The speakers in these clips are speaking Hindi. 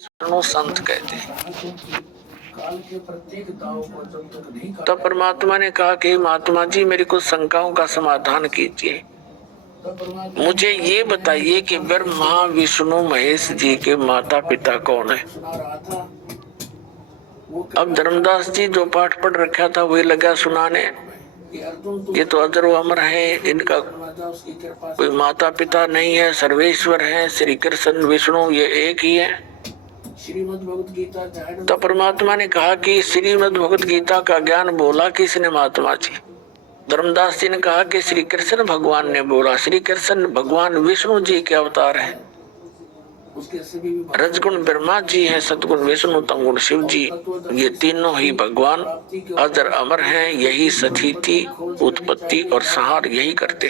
संत कहते हैं। तब परमात्मा ने कहा कि महात्मा जी मेरी कुछ शंकाओं का समाधान कीजिए। मुझे ये बताइए कि ब्रह्मा विष्णु महेश जी के माता पिता कौन है। अब धर्मदास जी जो पाठ पढ़ रखा था वही लगा सुनाने। ये तो अजर अमर है, इनका कोई माता पिता नहीं है, सर्वेश्वर है, श्री कृष्ण विष्णु ये एक ही है। तो परमात्मा ने कहा कि श्रीमद् भगवत गीता का ज्ञान बोला किसने? महात्मा जी। धर्मदास जी ने कहा कि श्री कृष्ण भगवान ने बोला। श्री कृष्ण भगवान विष्णु जी के अवतार है। रजगुण ब्रह्मा जी हैं, सतगुण विष्णु, तमगुण शिव जी। ये तीनों ही भगवान अजर अमर हैं। यही सथिति उत्पत्ति और संहार यही करते।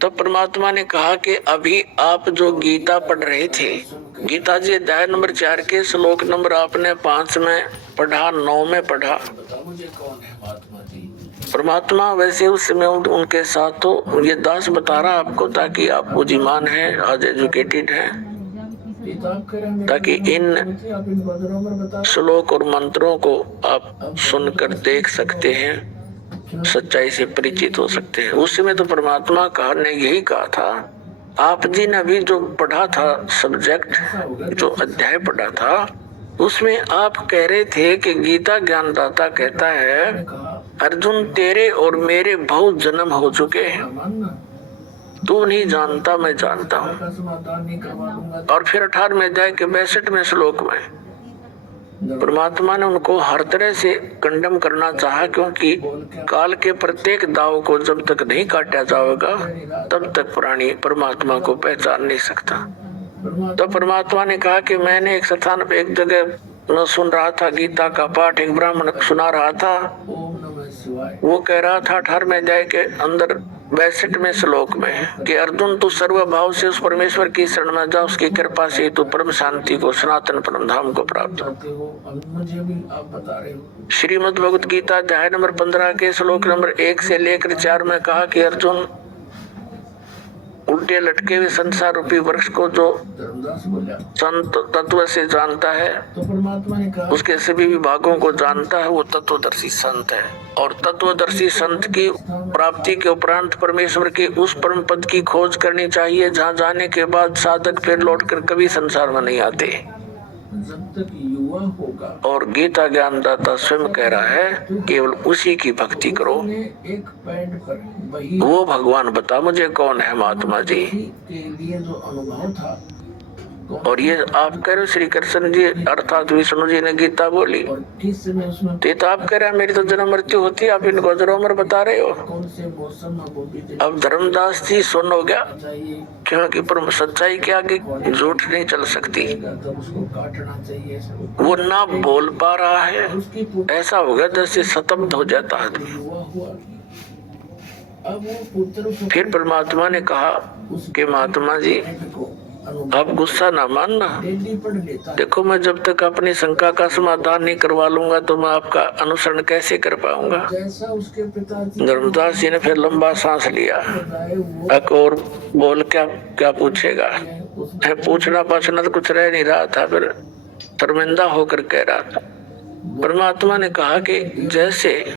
तब परमात्मा ने कहा कि अभी आप जो गीता पढ़ रहे थे, गीता जी अध्याय नंबर 4 के श्लोक नंबर आपने 5 में पढ़ा, 9 में पढ़ा। परमात्मा वैसे उस समय उनके साथ तो ये दास बता रहा आपको, ताकि आप बुद्धिमान है, आज एजुकेटेड है, ताकि इन श्लोक और मंत्रों को आप सुनकर देख सकते हैं, सच्चाई से परिचित हो सकते हैं। उस समय तो परमात्मा का ने यही कहा था। आप जी ने अभी जो पढ़ा था सब्जेक्ट, जो अध्याय पढ़ा था, उसमें आप कह रहे थे कि गीता ज्ञानदाता कहता है अर्जुन तेरे और मेरे बहुत जन्म हो चुके हैं, तू नहीं जानता मैं जानता हूँ। और फिर 18वें अध्याय के 62वें श्लोक में परमात्मा ने उनको हर तरह से कंडम करना चाहा, क्योंकि काल के प्रत्येक दाव को जब तक नहीं काटा जाएगा तब तक प्राणी परमात्मा को पहचान नहीं सकता। तो परमात्मा ने कहा कि मैंने एक स्थान पे एक जगह मैं सुन रहा था गीता का पाठ, एक ब्राह्मण सुना रहा था। वो कह रहा था 18वें अध्याय के अंदर 62वें श्लोक में कि अर्जुन तू सर्वभाव से उस परमेश्वर की शरण में जा, उसकी कृपा से तू परम शांति को, सनातन परम धाम को प्राप्त हो। श्रीमद् भगवत गीता अध्याय नंबर 15 के श्लोक नंबर 1 से लेकर 4 में कहा कि अर्जुन उल्टे लटके हुए संसार रूपी वृक्ष को जो संत तत्व से जानता है, उसके सभी विभागों को जानता है, वो तत्वदर्शी संत है। और तत्वदर्शी संत की प्राप्ति के उपरांत परमेश्वर के उस परम पद की खोज करनी चाहिए, जहाँ जाने के बाद साधक फिर लौटकर कभी संसार में नहीं आते। जब तक युवा होगा। और गीता ज्ञानदाता स्वयं कह रहा है केवल उसी की भक्ति करो। एक पैड पर वो भगवान बता मुझे कौन है महात्मा जी के लिए जो अनुभव था। और ये आप कह रहे हो श्री कृष्ण जी अर्थात विष्णु जी ने गीता बोली, तो आप कह रहे हैं मेरी तो जन्म मृत्यु होती है, आप इनको अजर-अमर बता रहे हो। अब धर्मदास जी सुन हो गया, क्योंकि पर सच्चाई के आगे झूठ नहीं चल सकती। वो ना बोल पा रहा है, ऐसा हो गया जैसे स्तब्ध हो जाता आदमी। फिर परमात्मा ने कहा कि महात्मा जी आप गुस्सा ना मानना। देखो मैं जब तक अपनी शंका का समाधान नहीं करवा लूंगा तो मैं आपका अनुसरण कैसे कर पाऊंगा। धर्मदास जी ने फिर लंबा सांस लिया। और बोल क्या पूछेगा, पूछना पाछना तो कुछ रह नहीं रहा था। फिर शर्मिंदा होकर कह रहा था। परमात्मा ने कहा कि जैसे